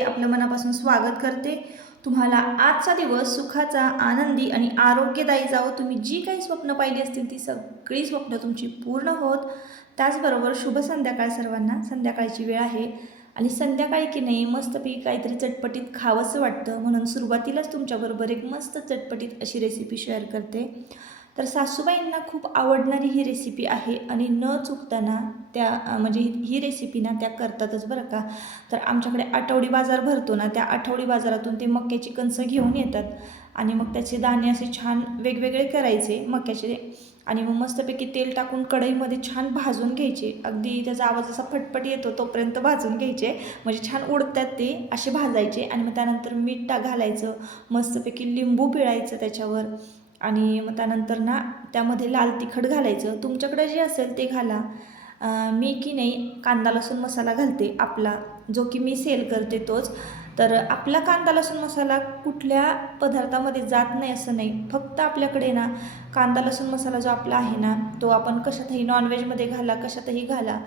व्हिडिओमध्ये आपलं मनापासून स्वागत करते। तुम्हाला आजचा दिवस सुखाचा, आनंदी आणि आरोग्यदायी जावो। तुम्ही जी काही स्वप्न पाहिली असतील ती सगळी स्वप्न तुमची पूर्ण होत। त्याचबरोबर शुभ संध्याकाळ सर्वांना। संध्याकाळची वेळ आहे आणि संध्याकाळी की नाही मस्तपैकी काहीतरी चटपटीत खावंसं वाटतं, म्हणून सुरुवातीलाच तुमच्याबरोबर एक मस्त चटपटीत अशी रेसिपी शेअर करते। तर सासूबाईंना खूप आवडणारी ही रेसिपी आहे आणि न चुकताना त्या म्हणजे ही रेसिपी ना त्या करतातच बरं का। तर आमच्याकडे आठवडी बाजार भरतो ना, त्या आठवडी बाजारातून ते मक्याची कणसं घेऊन येतात आणि मग त्याचे दाणे असे छान वेगवेगळे करायचे मक्याचे आणि मग मस्तपैकी तेल टाकून कढईमध्ये छान भाजून घ्यायचे। अगदी त्याचा आवाज असा फटफट येतो तोपर्यंत भाजून घ्यायचे, म्हणजे छान उडतात ते असे भाजायचे आणि मग त्यानंतर मीठ घालायचं, मस्तपैकी लिंबू पिळायचं त्याच्यावर आणि मग त्यानंतर ना त्यामध्ये लाल तिखट घालायचं, तुमच्याकडे जे असेल ते घाला। मी की नाही कांदा लसूण मसाला घालते आपला, जो की मी सेल करते तोच। तर आपला कांदा लसूण मसाला कुठल्या पदार्थामध्ये जात नाही असं नाही, फक्त आपल्याकडे ना कांदा लसूण मसाला जो आपला आहे ना तो आपण कशातही नॉनव्हेजमध्ये घाला, कशातही घाला।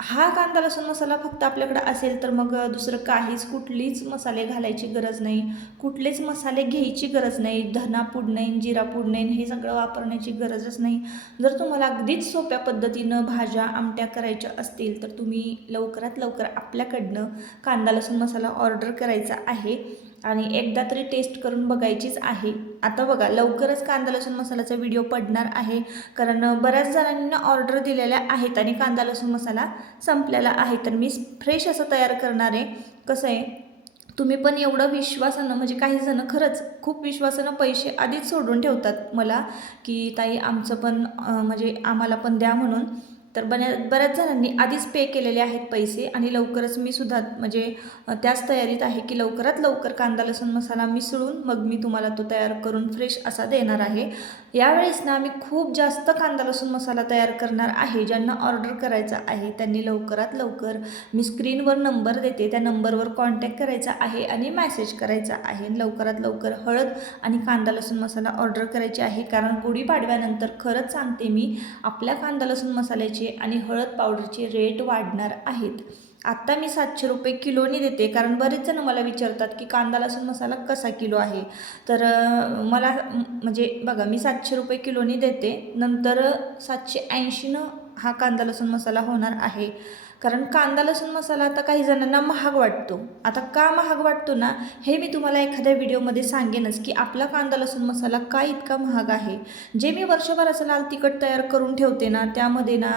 हा कांदा लसूण मसाला फक्त आपल्याकडे असेल तर मग दुसरं काहीच कुठलीच मसाले घालायची गरज नाही, कुठलेच मसाले घ्यायची गरज नाही। धना पूड नाही, जिरा पूड नाही, हे सगळं वापरण्याची गरजच नाही। जर तुम्हाला अगदीच सोप्या पद्धतीनं भाज्या आमट्या करायच्या असतील तर तुम्ही लवकरात लवकर आपल्याकडनं कांदा लसूण मसाला ऑर्डर करायचा आहे आणि एकदा तरी टेस्ट करून बघायचीच आहे। आता बघा लवकरच कांदा लसूण मसाल्याचा व्हिडिओ पडणार आहे, कारण बऱ्याच जणांनी ऑर्डर दिलेल्या आहेत आणि कांदा लसूण मसाला संपलेला आहे। तर मी फ्रेश असं तयार करणार आहे। कसं आहे, तुम्ही पण एवढं विश्वासानं, म्हणजे काही जण खरंच खूप विश्वासानं पैसे आधीच सोडून ठेवतात मला, की ताई आमचं पण म्हणजे आम्हाला पण द्या म्हणून। तर बऱ्याच जणांनी आधीच पे केलेले आहेत पैसे आणि लवकरच मी सुद्धा म्हणजे त्याच तयारीत आहे की लवकरात लवकर कांदा लसूण मसाला मिसळून मग मी तुम्हाला तो तयार करून फ्रेश असा देणार आहे। यावेळेस ना मी खूप जास्त कांदा लसूण मसाला तयार करणार आहे। ज्यांना ऑर्डर करायचा आहे त्यांनी लवकरात लवकर, मी स्क्रीनवर नंबर देते, त्या नंबरवर कॉन्टॅक्ट करायचा आहे आणि मेसेज करायचा आहे। लवकरात लवकर हळद आणि कांदा लसूण मसाला ऑर्डर करायची आहे, कारण गुढीपाडव्यानंतर खरंच सांगते मी आपल्या कांदा लसूण मसाल्याचे आणि हळद पावडरचे रेट वाढणार आहेत। आत्ता मी 700 रुपये किलोनी देते, कारण बरेच जण मला विचारतात की कांदा लसूण मसाला कसा किलो आहे। तर मला म्हणजे बघा मी 700 रुपये किलोनी देते, नंतर 780नं हा कांदा लसूण मसाला होणार आहे। कारण कांदा लसूण मसाला आता काही जणांना महाग वाटतो। आता का महाग वाटतो ना, हे मी तुम्हाला एखाद्या व्हिडिओमध्ये सांगेनच की आपला कांदा लसूण मसाला का इतका महाग आहे। जे मी वर्षभराचं लाल तिखट तयार करून ठेवते ना, त्यामध्ये ना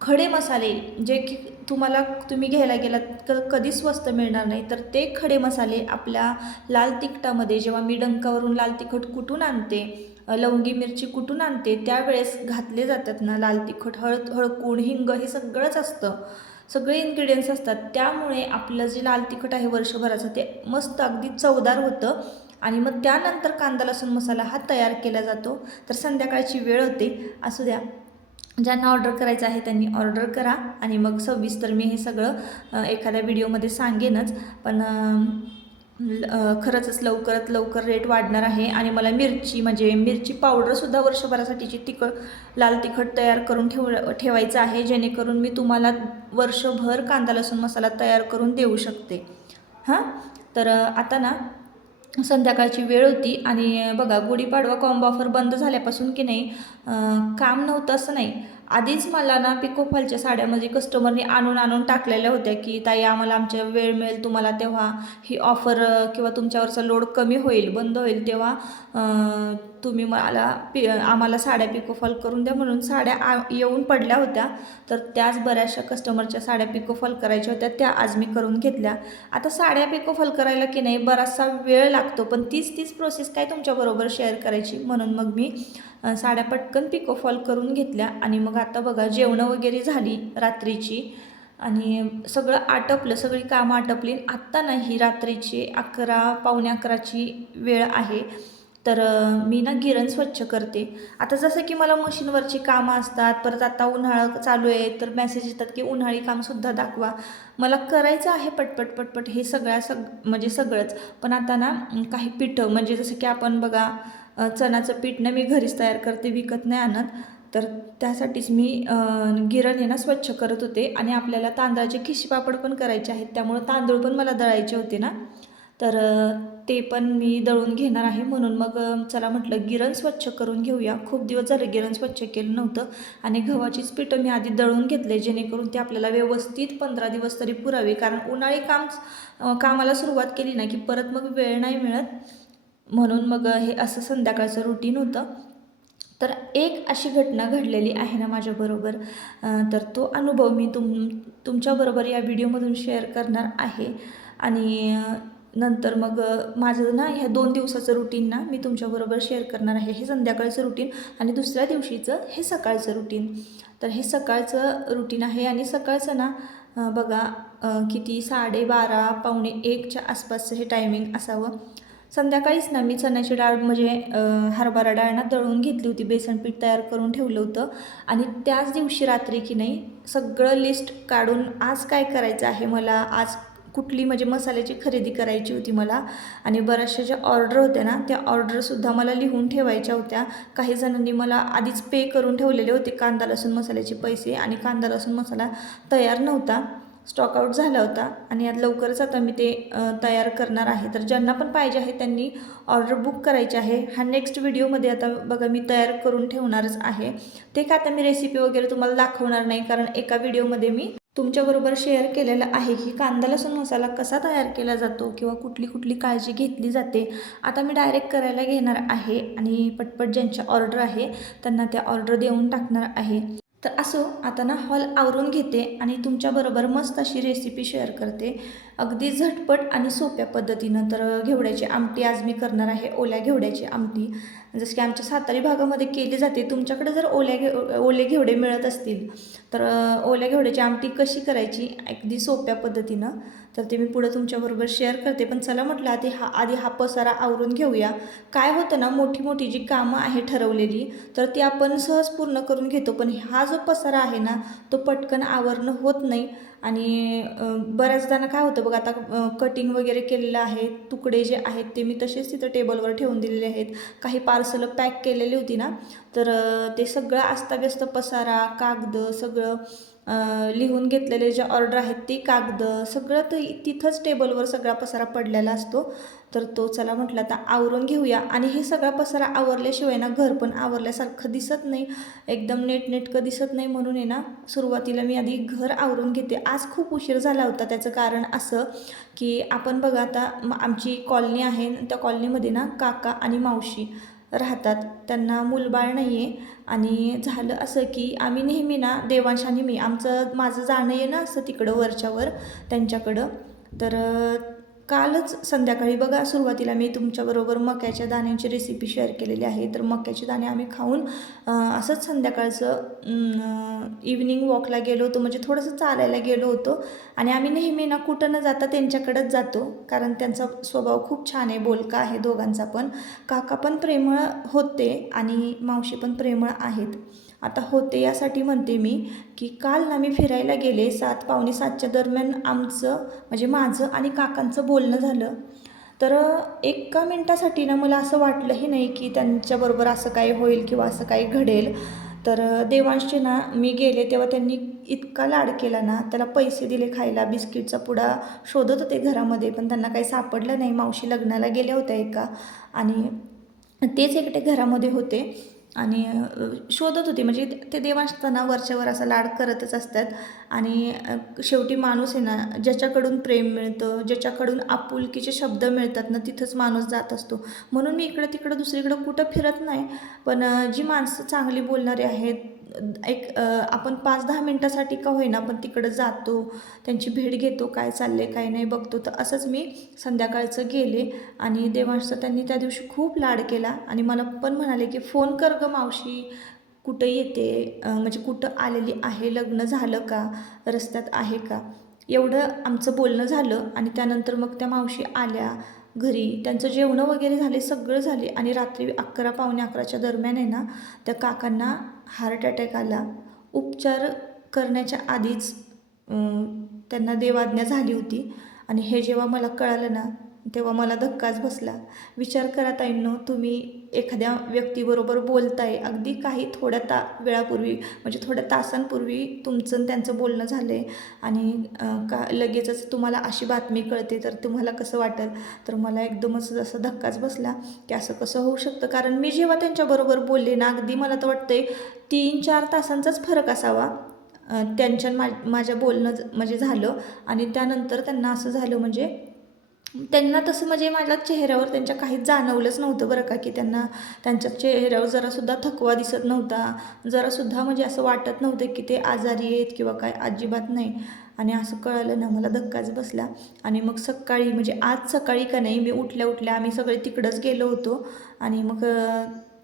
खडे मसाले, जे की तुम्ही घ्यायला गेलात कधीच स्वस्त मिळणार नाही, तर ते खडे मसाले आपल्या लाल तिखटामध्ये जेव्हा मी डंकावरून लाल तिखट कुटून आणते, लवंगी मिरची कुटून आणते, त्यावेळेस घातले जातात ना लाल तिखट, हळकुंड, हिंग, हे सगळंच असतं, सगळे इन्ग्रेडियंट्स असतात। त्यामुळे आपलं जे लाल तिखट आहे वर्षभराचं ते मस्त अगदी चवदार होतं आणि मग त्यानंतर कांदा लसूण मसाला हा तयार केला जातो। तर संध्याकाळची वेळ होते, असू द्या, ज्यांना ऑर्डर करायचं आहे त्यांनी ऑर्डर करा आणि मग सविस्तर मी हे सगळं एखाद्या व्हिडिओमध्ये सांगेनच। पण खरंच लवकरात लवकर रेट वाढणार आहे आणि मला म्हणजे मिरची पावडरसुद्धा वर्षभरासाठीची लाल तिखट तयार करून ठेवायचं आहे, जेणेकरून मी तुम्हाला वर्षभर कांदा लसूण मसाला तयार करून देऊ शकते। हां, तर आता ना संध्याकाळची वेळ होती आणि बघा गुढीपाडवा कॉम्बो ऑफर बंद झाल्यापासून की नाही काम नव्हतं असं नाही। आधीच मला ना पिकोफॉलच्या साड्या म्हणजे कस्टमरनी आणून टाकलेल्या होत्या की ताई आम्हाला आमच्या वेळ मिळेल तुम्हाला तेव्हा ही ऑफर किंवा तुमच्यावरचा लोड कमी होईल, बंद होईल, तेव्हा तुम्ही आम्हाला साड्या पिकोफॉल करून द्या, म्हणून साड्या येऊन पडल्या होत्या। तर त्याच बऱ्याचशा कस्टमरच्या साड्या पिकोफॉल करायच्या होत्या, त्या आज मी करून घेतल्या। आता साड्या पिकोफॉल करायला की नाही बराचसा वेळ लागतो, पण तीच प्रोसेस काय तुमच्याबरोबर शेअर करायची, म्हणून मग मी साड्या पटकन पिकोफॉल करून घेतल्या। आणि मग आता बघा जेवणं वगैरे झाली रात्रीची आणि सगळं आटपलं, सगळी कामं आटपली। आत्ता नाही रात्रीची 11, पावणे 11ची वेळ आहे। तर मी ना गिरण स्वच्छ करते। आता जसं की मला मशीनवरची कामं असतात, परत आता उन्हाळा चालू आहे तर मेसेज येतात की उन्हाळी कामसुद्धा दाखवा, मला करायचं आहे पटपट हे म्हणजे सगळंच। पण आता ना काही पिठं, म्हणजे जसं की आपण बघा चणाचं पीठ ना मी घरीच तयार करते, विकत नाही आणत। तर त्यासाठीच मी गिरण आहे ना स्वच्छ करत होते आणि आपल्याला तांदळाचे खिशीपापड पण करायचे आहेत, त्यामुळं तांदूळ पण मला दळायचे होते ना, तर ते पण मी दळून घेणार आहे. म्हणून मग चला म्हटलं गिरण स्वच्छ करून घेऊया. खूप दिवस झाले गिरण स्वच्छ केलं नव्हतं आणि गव्हाचीच पिठं मी आधी दळून घेतले, जेणेकरून ते आपल्याला व्यवस्थित 15 दिवस तरी पुरावे. कारण उन्हाळी कामाला सुरुवात केली ना की परत मग वेळ नाही मिळत. म्हणून मग हे असं संध्याकाळचं रुटीन होतं. तर एक अशी घटना घडलेली आहे ना माझ्याबरोबर, तर तो अनुभव मी तुमच्याबरोबर या व्हिडिओमधून शेअर करणार आहे. आणि नंतर मग माझं ना ह्या 2 दिवसाचं रुटीन ना मी तुमच्याबरोबर शेअर करणार आहे. हे संध्याकाळचं रुटीन आणि दुसऱ्या दिवशीचं हे सकाळचं रुटीन. तर हे सकाळचं रुटीन आहे आणि सकाळचं ना बघा किती 12:30 पावणे 1च्या आसपासचं हे टायमिंग असावं. संध्याकाळीच ना मी चण्याची डाळ म्हणजे हरभरा डाळ ना दळून घेतली होती, बेसन पीठ तयार करून ठेवलं होतं आणि त्याच दिवशी रात्री की नाही सगळं लिस्ट काढून आज काय करायचं आहे मला, आज कुठली म्हणजे मसाल्याची खरेदी करायची होती मला आणि बऱ्याचशा ज्या ऑर्डर होत्या ना त्या ऑर्डरसुद्धा मला लिहून ठेवायच्या होत्या. काही जणांनी मला आधीच पे करून ठेवलेले होते कांदा लसूण मसाल्याचे पैसे आणि कांदा लसूण मसाला तयार नव्हता, स्टॉक आउट झाला होता आणि आज लवकरच आता मी ते तयार करणार आहे. तर ज्यांना पण पाहिजे आहे त्यांनी ऑर्डर बुक करायची आहे. हा नेक्स्ट व्हिडिओमध्ये आता बघा मी तयार करून ठेवणारच आहे. ते काय आता मी रेसिपी वगैरे तुम्हाला दाखवणार नाही, कारण एका व्हिडिओमध्ये मी तुमच्याबरोबर शेअर केलेलं आहे की कांदा लसूण मसाला कसा तयार केला जातो किंवा कुठली कुठली काळजी घेतली जाते. आता मी डायरेक्ट करायला घेणार आहे आणि पटपट ज्यांच्या ऑर्डर आहे त्यांना त्या ऑर्डर देऊन टाकणार आहे. तर असो, आता ना हॉल आवरून घेते आणि तुमच्याबरोबर मस्त अशी रेसिपी शेअर करते अगदी झटपट आणि सोप्या पद्धतीनं. तर घेवड्याची आमटी आज मी करणार आहे, ओल्या घेवड्याची आमटी, जसं की आमच्या सातारी भागामध्ये केली जाते. तुमच्याकडे जर ओले घेवडे मिळत असतील तर ओल्या घेवड्याची आमटी कशी करायची अगदी सोप्या पद्धतीनं तर ते मी पुढं तुमच्याबरोबर शेअर करते. पण चला म्हटलं आधी हा पसारा आवरून घेऊया. काय होतं ना, मोठी मोठी जी कामं आहे ठरवलेली तर ती आपण सहज पूर्ण करून घेतो, पण हा जो पसारा आहे ना तो पटकन आवरणं होत नाही. आणि बऱ्याचदा काय होतं बघा, आता कटिंग वगैरे केलेलं आहे, तुकडे जे आहेत ते मी तसेच तिथं टेबलवर ठेवून दिलेले आहेत. काही पार्सल पॅक केलेली होती ना तर ते सगळं अस्ताव्यस्त पसारा, कागद सगळं लिहून घेतलेले जे ऑर्डर आहेत ते कागद सगळं तर तिथंच टेबलवर सगळा पसारा पडलेला असतो. तर तो चला म्हटलं आता आवरून घेऊया. आणि हे सगळा पसारा आवरल्याशिवाय ना घर पण आवरल्यासारखं दिसत नाही, एकदम नेटनेटकं दिसत नाही. म्हणून आहे ना सुरुवातीला मी आधी घर आवरून घेते. आज खूप उशीर झाला होता, त्याचं कारण असं की आपण बघा आता आमची कॉलनी आहे, त्या कॉलनीमध्ये ना काका आणि मावशी राहतात, त्यांना मूलबाळ नाही आहे. आणि झालं असं की आम्ही नेहमी ना देवांश आणि मी माझं जाणं येणं असं तिकडं वरच्यावर त्यांच्याकडं. तर कालच संध्याकाळी बघा सुरुवातीला मी तुमच्याबरोबर मक्याच्या दाण्यांची रेसिपी शेअर केलेली आहे. तर मक्याचे दाणे आम्ही खाऊन असंच संध्याकाळचं इव्हनिंग वॉकला गेलो होतो, म्हणजे थोडंसं चालायला गेलो होतो. आणि आम्ही नेहमी ना कुठं न जाता त्यांच्याकडंच जातो, कारण त्यांचा स्वभाव खूप छान आहे, बोलका आहे दोघांचा पण. काका पण प्रेमळ होते आणि मावशी पण प्रेमळ आहेत. आता होते यासाठी म्हणते मी की काल ना मी फिरायला गेले 7 पावणे 7च्या दरम्यान आमचं म्हणजे माझं आणि काकांचं बोलणं झालं. तर एका मिनटासाठी ना मला असं वाटलंही नाही की त्यांच्याबरोबर असं काही होईल किंवा असं काही घडेल. तर देवांशचे ना मी गेले तेव्हा त्यांनी इतका लाड केला ना, त्याला पैसे दिले खायला, बिस्किटचा पुडा शोधत होते घरामध्ये पण त्यांना काही सापडलं नाही. मावशी लग्नाला गेल्या होत्या एका आणि तेच एकटे घरामध्ये होते आणि शोधत होते. म्हणजे ते देवांशताना वरच्यावर असा लाड करतच असतात. आणि शेवटी माणूस आहे ना ज्याच्याकडून प्रेम मिळतं, ज्याच्याकडून आपुलकीचे शब्द मिळतात ना तिथंच माणूस जात असतो. म्हणून मी इकडं तिकडं दुसरीकडं कुठं फिरत नाही, पण जी माणसं चांगली बोलणारी आहेत आपण 5-10 मिनटासाठी का होईना पण तिकडं जातो, त्यांची भेट घेतो, काय चालले काय नाही बघतो. तर असंच मी संध्याकाळचं गेले आणि देवांशचा त्यांनी त्या दिवशी खूप लाड केला आणि मला पण म्हणाले की फोन कर गं मावशी, कुठं येते, म्हणजे कुठं आलेली आहे, लग्न झालं का, रस्त्यात आहे का. एवढं आमचं बोलणं झालं आणि त्यानंतर मग त्या मावशी आल्या घरी, त्यांचं जेवणं वगैरे झाले, सगळं झाले. आणि रात्री 11 पावणे 11च्या दरम्यान आहे ना त्या काकांना हार्ट अटॅक आला. उपचार करण्याच्या आधीच त्यांना देवाज्ञा झाली होती. आणि हे जेव्हा मला कळालं ना तेव्हा मला धक्काच बसला. विचार करा ताईंनो, तुम्ही एखाद्या व्यक्तीबरोबर बोलताय, अगदी काही थोड्या वेळापूर्वी म्हणजे थोड्या तासांपूर्वी तुमचं आणि त्यांचं बोलणं झालं आहे आणि लगेचच तुम्हाला अशी बातमी कळते, तर तुम्हाला कसं वाटेल? तर मला एकदमच असा धक्काच बसला की असं कसं होऊ शकतं. कारण मी जेव्हा त्यांच्याबरोबर बोलले ना, अगदी मला तर वाटतंय 3-4 तासांचाच फरक असावा त्यांच्या माझ्या बोलणं म्हणजे झालं आणि त्यानंतर त्यांना असं झालं. म्हणजे त्यांना तसं म्हणजे माझ्या चेहऱ्यावर त्यांच्या काहीच जाणवलंच नव्हतं बरं का, की त्यांना त्यांच्या चेहऱ्यावर जरासुद्धा थकवा दिसत नव्हता, जरासुद्धा म्हणजे असं वाटत नव्हतं की ते आजारी आहेत किंवा काय, अजिबात नाही. आणि असं कळलं ना, मला धक्काच बसला. आणि मग सकाळी म्हणजे आज सकाळी का नाही, मी उठल्या आम्ही सगळे तिकडंच गेलो होतो आणि मग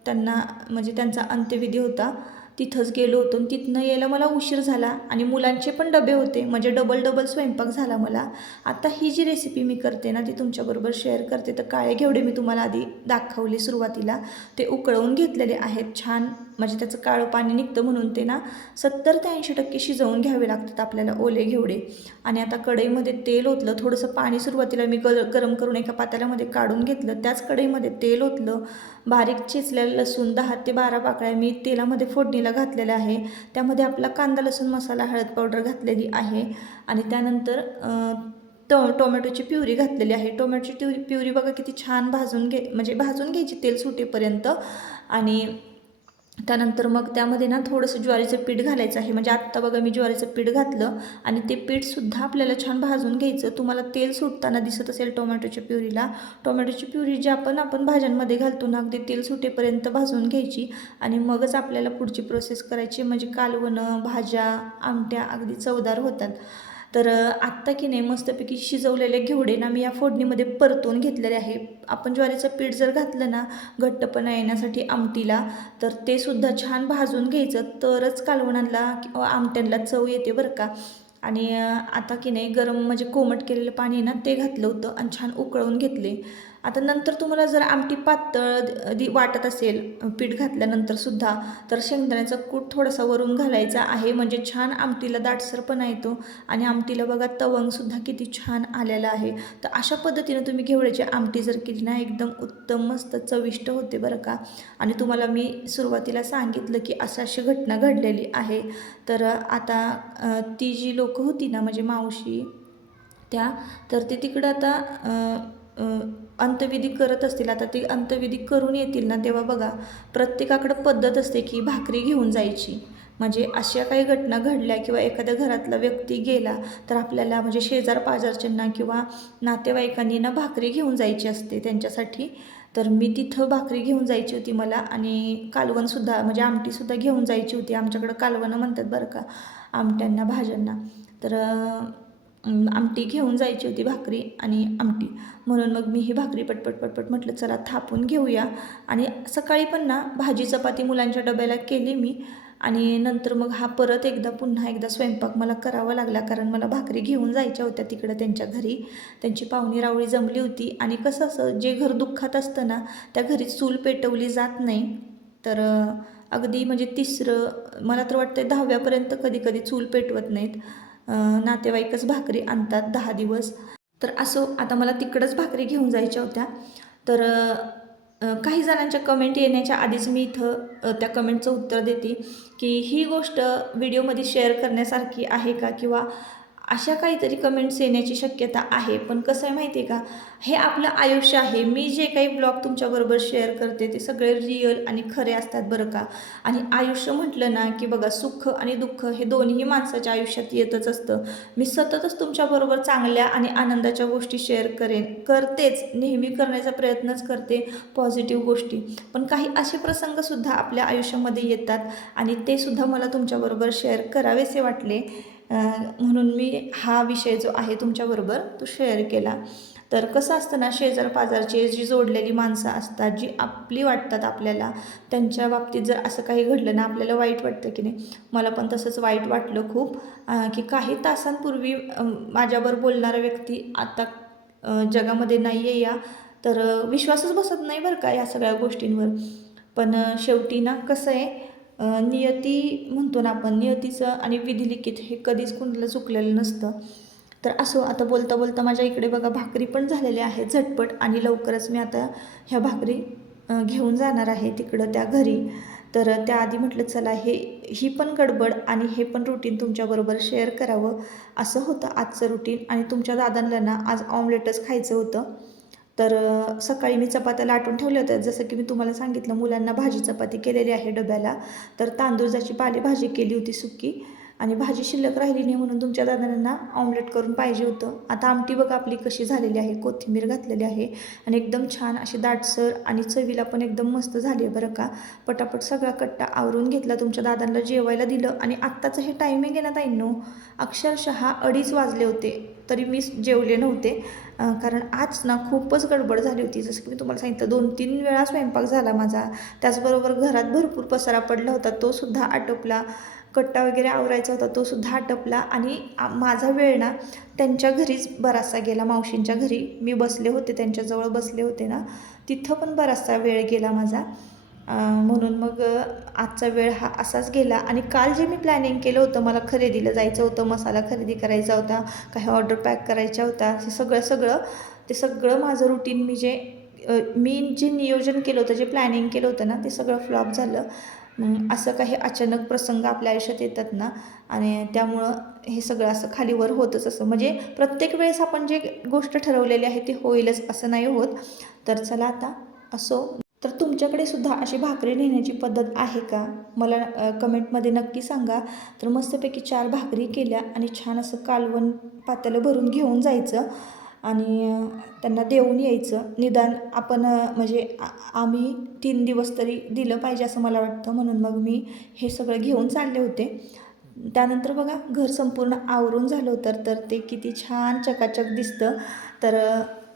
त्यांना म्हणजे त्यांचा अंत्यविधी होता, तिथंच गेलो होतो आणि तिथनं यायला मला उशीर झाला आणि मुलांचे पण डबे होते, म्हणजे डबल स्वयंपाक झाला मला. आता ही जी रेसिपी मी करते ना, ती तुमच्याबरोबर शेअर करते. तर काळे घेवडे मी तुम्हाला आधी दाखवले सुरुवातीला, ते उकळवून घेतलेले आहेत छान, म्हणजे त्याचं काळं पाणी निघतं म्हणून ते ना 70 ते 80% शिजवून घ्यावे लागतात आपल्याला ओले घेवडे. आणि आता कढईमध्ये तेल ओतलं, थोडंसं पाणी सुरुवातीला मी गरम करून एका पातेल्यामध्ये काढून घेतलं, त्याच कढईमध्ये तेल ओतलं, बारीक चिचलेलं लसूण 10 ते 12 पाकळ्या मी तेलामध्ये फोडणीला घातलेल्या आहे. त्यामध्ये आपला कांदा लसूण मसाला, हळद पावडर घातलेली आहे आणि त्यानंतर टोमॅटोची प्युरी घातलेली आहे. टोमॅटोची प्युरी बघा किती छान म्हणजे भाजून घ्यायची तेल सुटेपर्यंत. आणि त्यानंतर मग त्यामध्ये ना थोडंसं ज्वारीचं पीठ घालायचं आहे. म्हणजे आत्ता बघा मी ज्वारीचं पीठ घातलं आणि ते पीठसुद्धा आपल्याला छान भाजून घ्यायचं. तुम्हाला तेल सुटताना दिसत असेल टोमॅटोच्या प्युरीला. टोमॅटोची प्युरी जी आपण भाज्यांमध्ये घालतो ना, अगदी तेल सुटेपर्यंत भाजून घ्यायची आणि मगच आपल्याला पुढची प्रोसेस करायची. म्हणजे कालवणं, भाज्या, आमट्या अगदी चवदार होतात. तर आत्ता की नाही मस्तपैकी शिजवलेले घेवडे ना मी या फोडणीमध्ये परतून घेतलेले आहे. आपण ज्वारीचं पीठ जर घातलं ना घट्टपणा येण्यासाठी आमटीला, तर ते सुद्धा छान भाजून घ्यायचं, तरच कालवणाला किंवा आमट्यांना चव येते बरं का. आणि आता की नाही गरम म्हणजे कोमट केलेलं पाणी ना ते घातलं होतं आणि छान उकळवून घेतले. आता नंतर तुम्हाला जर आमटी पातळ वाटत असेल पीठ घातल्यानंतरसुद्धा, तर शेंगदाण्याचा कूट थोडासा वरून घालायचा आहे, म्हणजे छान आमटीला दाटसरपणा येतो आणि आमटीला बघा तवंगसुद्धा किती छान आलेला आहे. तर अशा पद्धतीनं तुम्ही घेवड्याची आमटी जर केली ना, एकदम उत्तम मस्त चविष्ट होते बरं का. आणि तुम्हाला मी सुरुवातीला सांगितलं की अशी घटना घडलेली आहे. तर आता ती जी लोकं होती ना म्हणजे मावशी तर ते तिकडं आता अंत्यविधी करत असतील. आता ते अंत्यविधी करून येतील ना, तेव्हा बघा प्रत्येकाकडं पद्धत असते की भाकरी घेऊन जायची. म्हणजे अशा काही घटना घडल्या किंवा एखाद्या घरातला व्यक्ती गेला, तर आपल्याला म्हणजे शेजार-पाजारच्यांना किंवा नातेवाईकांनी ना भाकरी घेऊन जायची असते त्यांच्यासाठी. तर मी तिथं भाकरी घेऊन जायची होती मला आणि कालवणसुद्धा म्हणजे आमटीसुद्धा घेऊन जायची होती. आमच्याकडं कालवणं म्हणतात बरं का आमट्यांना, भाज्यांना. तर आमटी घेऊन जायची होती, भाकरी आणि आमटी. म्हणून मग मी ही भाकरी पटपट म्हटलं चला थापून घेऊया. आणि सकाळी पण ना भाजी चपाती मुलांच्या डब्याला केली मी आणि नंतर मग हा पुन्हा एकदा स्वयंपाक मला करावा लागला, कारण मला भाकरी घेऊन जायच्या होत्या तिकडं त्यांच्या घरी. त्यांची पाहुणी रावळी जमली होती आणि कसं असं जे घर दुःखात असतं ना, त्या घरी चूल पेटवली जात नाही. तर अगदी म्हणजे मला तर वाटतं 10व्यापर्यंत कधी चूल पेटवत नाहीत. नातेवाईकच भाकरी आणतात 10 दिवस. तर असो, आता मला तिकडंच भाकरी घेऊन जायच्या होत्या. तर काही जणांच्या कमेंट येण्याच्या आधीच मी इथं त्या कमेंटचं उत्तर देते की ही गोष्ट व्हिडिओमध्ये शेअर करण्यासारखी आहे का, किंवा अशा काहीतरी कमेंट्स येण्याची शक्यता आहे. पण कसं आहे माहिती आहे का, हे आपलं आयुष्य आहे. मी जे काही ब्लॉग तुमच्याबरोबर शेअर करते ते सगळे रिअल आणि खरे असतात बरं का. आणि आयुष्य म्हटलं ना की बघा, सुख आणि दुःख हे दोन्ही माणसाच्या आयुष्यात येतच असतं. मी सततच तुमच्याबरोबर चांगल्या आणि आनंदाच्या गोष्टी शेअर करतेच, नेहमी करण्याचा प्रयत्नच करते, पॉझिटिव्ह गोष्टी. पण काही असे प्रसंगसुद्धा आपल्या आयुष्यामध्ये येतात आणि ते सुद्धा मला तुमच्याबरोबर शेअर करावेसे वाटले. म्हणून मी हा विषय जो आहे तुमच्याबरोबर तो शेअर केला. तर कसं असतं ना, शेजार-पाजारची जी जोडलेली माणसं असतात, जी आपली वाटतात आपल्याला, त्यांच्या बाबतीत जर असं काही घडलं ना, आपल्याला वाईट वाटतं की नाही. मला पण तसंच वाईट वाटलं खूप की काही तासांपूर्वी माझ्याबरोबर बोलणारा व्यक्ती आता जगामध्ये नाही आहे या. तर विश्वासच बसत नाही बरं का या सगळ्या गोष्टींवर. पण शेवटी ना कसं आहे, नियती म्हणतो ना आपण, नियतीचं आणि विधिलिखित हे कधीच कुणाला चुकलेलं नसतं. तर असो, आता बोलता बोलता माझ्या इकडे बघा भाकरी पण झालेल्या आहेत झटपट, आणि लवकरच मी आता ह्या भाकरी घेऊन जाणार आहे तिकडं त्या घरी. तर त्याआधी म्हटलं चला ही पण गडबड आणि हे पण रुटीन तुमच्याबरोबर शेअर करावं. असं होतं आजचं रुटीन. आणि तुमच्या दादांना ना आज ऑमलेटच खायचं होतं. तर सकाळी मी चपात्या लाटून ठेवल्या होत्या, जसं की मी तुम्हाला सांगितलं मुलांना भाजी चपाती केलेली आहे डब्याला. तर तांदूळाची पालेभाजी केली होती सुकी, आणि भाजी शिल्लक राहिली नाही म्हणून तुमच्या दादांना ऑमलेट करून पाहिजे होतं. आता आमटी बघा आपली कशी झालेली आहे, कोथिंबीर घातलेली आहे आणि एकदम छान अशी दाटसर, आणि चवीला पण एकदम मस्त झाली आहे बरं का. पटापट सगळा कट्टा आवरून घेतला, तुमच्या दादांना जेवायला दिलं. आणि आत्ताचं हे टायमिंग आहे ना ताईंनो, अक्षरशः 2:30 वाजले होते तरी मी जेवले नव्हते. कारण आज ना खूपच गडबड झाली होती. जसं की मी तुम्हाला सांगितलं 2-3 वेळा स्वयंपाक झाला माझा. त्याचबरोबर घरात भरपूर पसारा पडला होता, तोसुद्धा आटोपला. कट्टा वगैरे आवरायचा होता, तोसुद्धा आटोपला. आणि माझा वेळ ना त्यांच्या घरीच बराचसा गेला, मावशींच्या घरी मी बसले होते, त्यांच्याजवळ बसले होते ना, तिथं पण बराचसा वेळ गेला माझा. म्हणून मग आजचा वेळ हा असाच गेला. आणि काल जे मी प्लॅनिंग केलं होतं, मला खरेदीला जायचं होतं, मसाला खरेदी करायचा होता, काही ऑर्डर पॅक करायच्या होत्या, हे ते सगळं माझं रुटीन मी जे नियोजन केलं होतं, जे प्लॅनिंग केलं होतं ना, ते सगळं फ्लॉप झालं. असं काही अचानक प्रसंग आपल्या आयुष्यात येतात ना, आणि त्यामुळं हे सगळं असं खालीवर होतच असं. म्हणजे प्रत्येक वेळेस आपण जे गोष्ट ठरवलेली आहे ती होईलच असं नाही होत. तर चला आता असो. तर तुमच्याकडे सुद्धा अशी भाकरी नेण्याची पद्धत आहे का, मला कमेंटमध्ये नक्की सांगा. तर मस्तपैकी 4 भाकरी केल्या आणि छान असं कालवण पातेलं भरून घेऊन जायचं आणि त्यांना देऊन यायचं. निदान आपण म्हणजे आम्ही 3 दिवस तरी दिलं पाहिजे असं मला वाटतं, म्हणून मग मी हे सगळं घेऊन चालले होते. त्यानंतर बघा घर संपूर्ण आवरून झालं होतं, तर ते किती छान चकाचक दिसतं. तर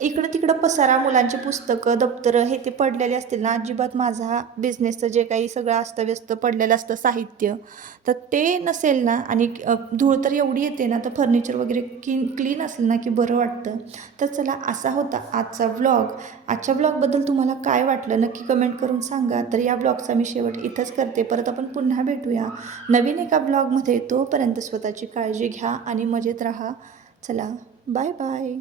इकडं तिकडं पसारा, मुलांची पुस्तकं, दप्तरं हे ते पडलेले असतील ना, अजिबात माझा बिझनेसचं जे काही सगळं अस्तव्यस्त पडलेलं असतं साहित्य, तर ते नसेल ना, आणि धूळ तर एवढी येते ना, तर फर्निचर वगैरे क्लीन असेल ना की बरं वाटतं. तर चला, असा होता आजचा व्लॉग. आजच्या ब्लॉगबद्दल तुम्हाला काय वाटलं नक्की कमेंट करून सांगा. तर या ब्लॉगचा मी शेवट इथंच करते. परत आपण पुन्हा भेटूया नवीन एका ब्लॉगमध्ये. तोपर्यंत स्वतःची काळजी घ्या आणि मजेत राहा. चला, बाय बाय.